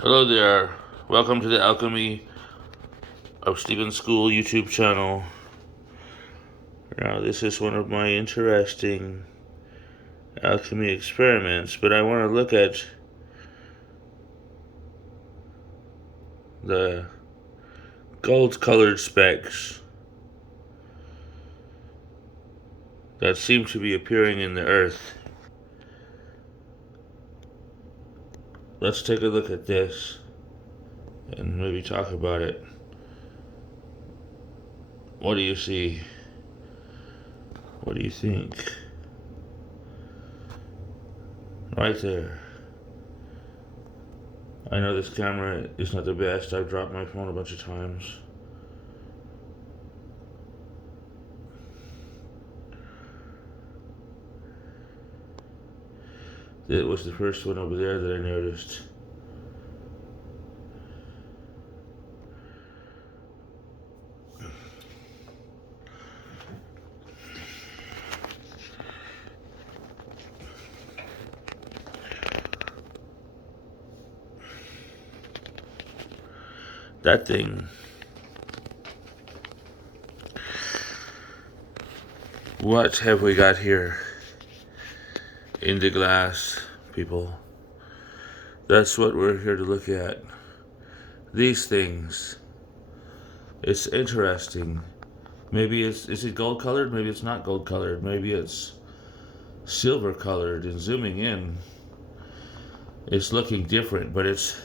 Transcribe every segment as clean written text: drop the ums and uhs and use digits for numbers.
Hello there. Welcome to the Alchemy of Stephen School YouTube channel. Now, this is one of my interesting alchemy experiments, but I want to look at the gold-colored specks that seem to be appearing in the earth. Let's take a look at this and maybe talk about it. What do you see? What do you think? Right there. I know this camera is not the best. I've dropped my phone a bunch of times. It was the first one over there that I noticed. That thing. What have we got here in the glass, people? That's what we're here to look at. These things. It's interesting. Maybe is it gold colored? Maybe it's not gold colored. Maybe it's silver colored. And zooming in, it's looking different, but it's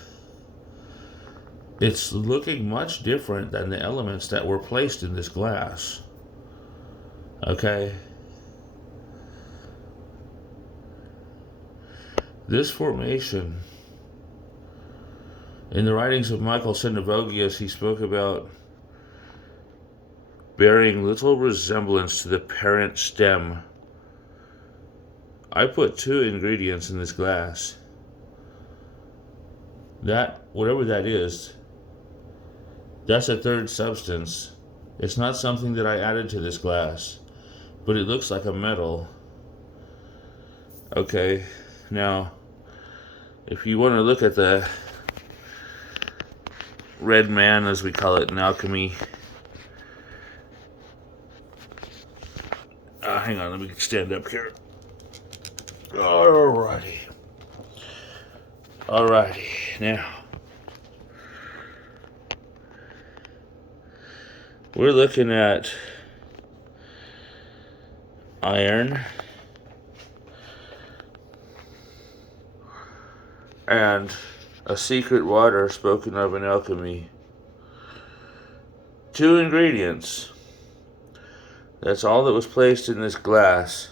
looking much different than the elements that were placed in this glass. Okay? This formation, in the writings of Michael Sendivogius, he spoke about bearing little resemblance to the parent stem. I put 2 ingredients in this glass. That, whatever that is, that's a third substance. It's not something that I added to this glass, but it looks like a metal. Okay, now, if you want to look at the red man, as we call it in alchemy, hang on, let me stand up here. Alrighty. Now, we're looking at iron and a secret water spoken of in alchemy. 2 ingredients. That's all that was placed in this glass.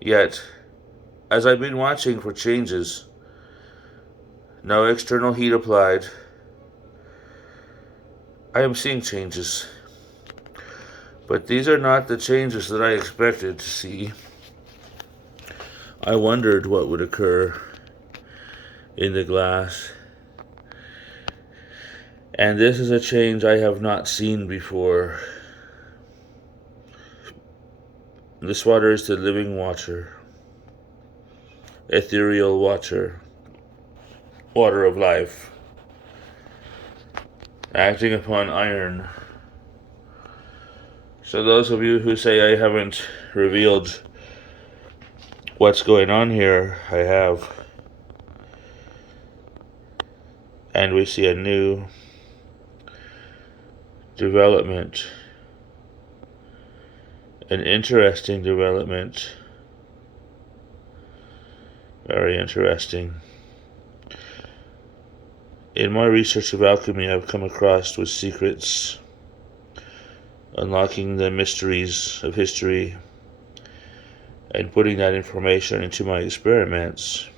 Yet, as I've been watching for changes, no external heat applied, I am seeing changes. But these are not the changes that I expected to see. I wondered what would occur in the glass. And this is a change I have not seen before. This water is the living water, ethereal water, water of life, acting upon iron. So those of you who say I haven't revealed what's going on here, I have. And we see a new development, an interesting development, very interesting. In my research of alchemy, I've come across with secrets, unlocking the mysteries of history, and putting that information into my experiments.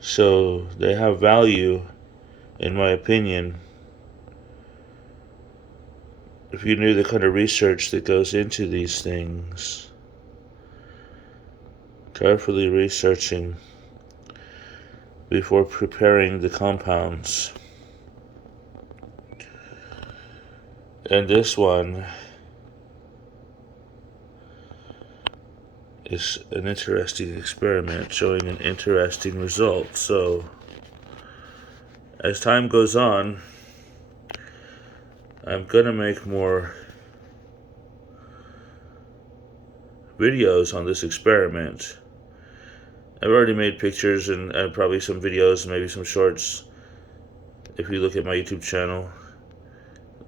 So they have value, in my opinion. If you knew the kind of research that goes into these things, carefully researching before preparing the compounds. And this one is an interesting experiment showing an interesting result. So as time goes on, I'm gonna make more videos on this experiment. I've already made pictures and probably some videos and maybe some shorts. If you look at my YouTube channel,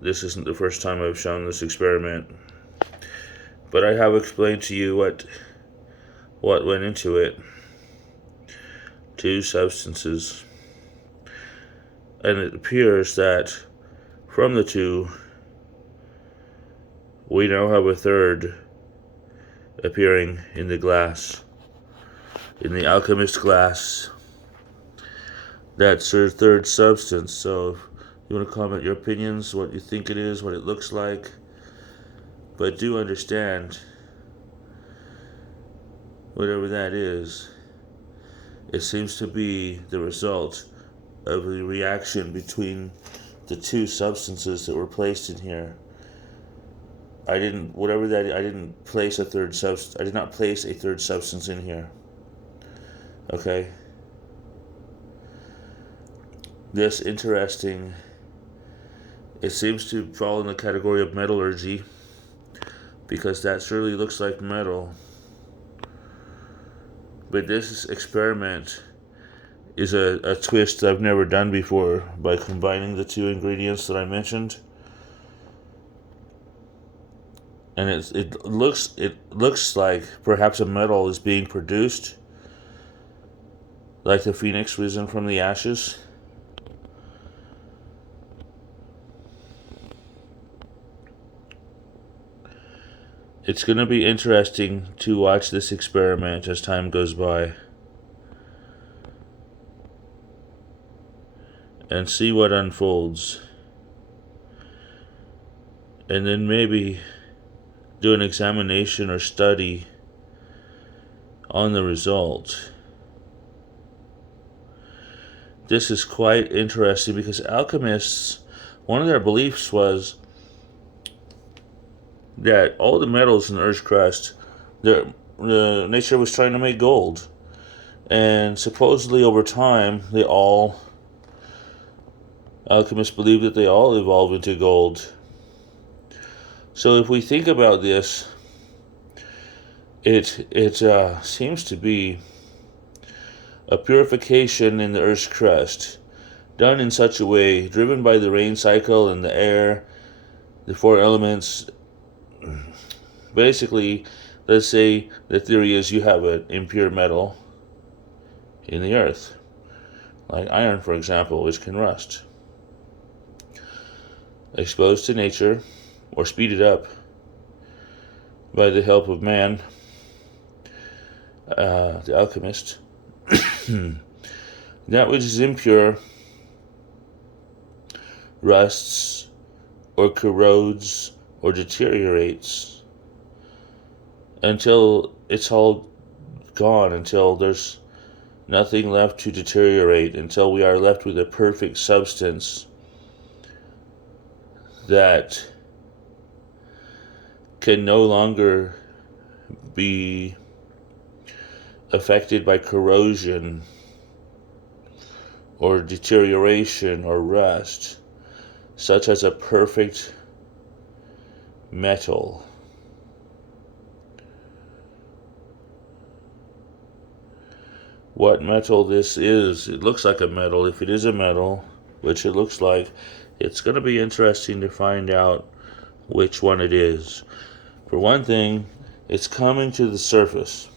this isn't the first time I've shown this experiment. But I have explained to you what went into it. 2 substances. And it appears that from the 2, we now have a third appearing in the glass. In the Alchemist glass. That's your third substance. So if you want to comment your opinions, what you think it is, what it looks like. But do understand, whatever that is, it seems to be the result of a reaction between the 2 substances that were placed in here. I didn't place a third substance. I did not place a third substance in here. Okay? This interesting. It seems to fall in the category of metallurgy, because that surely looks like metal. But this experiment is a twist I've never done before by combining the 2 ingredients that I mentioned. And it looks like perhaps a metal is being produced, like the phoenix risen from the ashes. It's going to be interesting to watch this experiment as time goes by and see what unfolds, and then maybe do an examination or study on the result. This is quite interesting because alchemists, one of their beliefs was that all the metals in the Earth's crust, nature was trying to make gold. And supposedly over time, alchemists believe that they all evolve into gold. So if we think about this, it seems to be a purification in the Earth's crust, done in such a way, driven by the rain cycle and the air, the 4 elements. Basically, let's say the theory is you have an impure metal in the earth, like iron, for example, which can rust. Exposed to nature, or speeded up by the help of man, the alchemist, that which is impure rusts or corrodes or deteriorates until it's all gone, until there's nothing left to deteriorate, until we are left with a perfect substance that can no longer be affected by corrosion or deterioration or rust, such as a perfect metal. What metal this is, it looks like a metal. If it is a metal, which it looks like, it's going to be interesting to find out which one it is. For one thing, it's coming to the surface.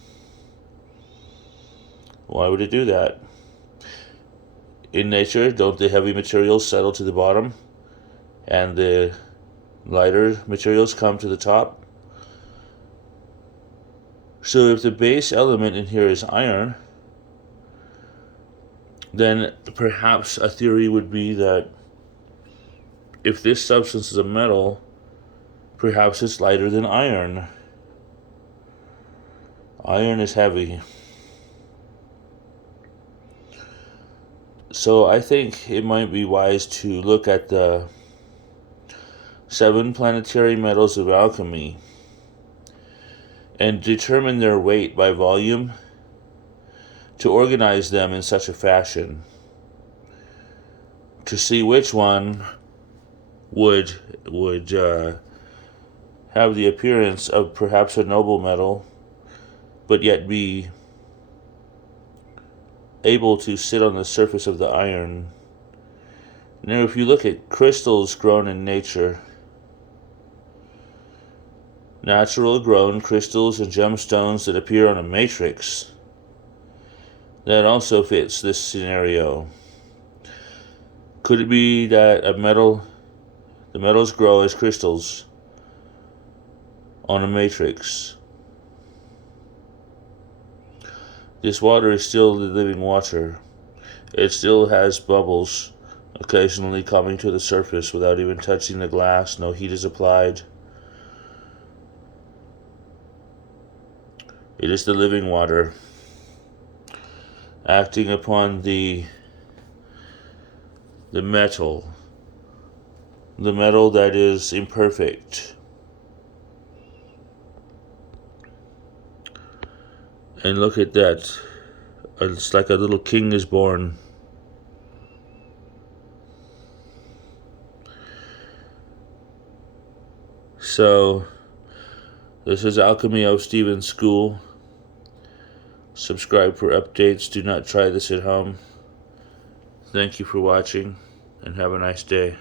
Why would it do that? In nature, don't the heavy materials settle to the bottom and the lighter materials come to the top? So if the base element in here is iron, then perhaps a theory would be that if this substance is a metal, perhaps it's lighter than iron. Iron is heavy. So I think it might be wise to look at the 7 planetary metals of alchemy and determine their weight by volume to organize them in such a fashion to see which one would have the appearance of perhaps a noble metal, but yet be able to sit on the surface of the iron. Now, if you look at crystals grown in nature, natural grown crystals and gemstones that appear on a matrix, that also fits this scenario. Could it be that the metals grow as crystals on a matrix? This water is still the living water. It still has bubbles occasionally coming to the surface without even touching the glass. No heat is applied. It is the living water acting upon the metal that is imperfect. And look at that. It's like a little king is born. So, this is Alchemy of Stephen's School. Subscribe for updates. Do not try this at home. Thank you for watching, and have a nice day.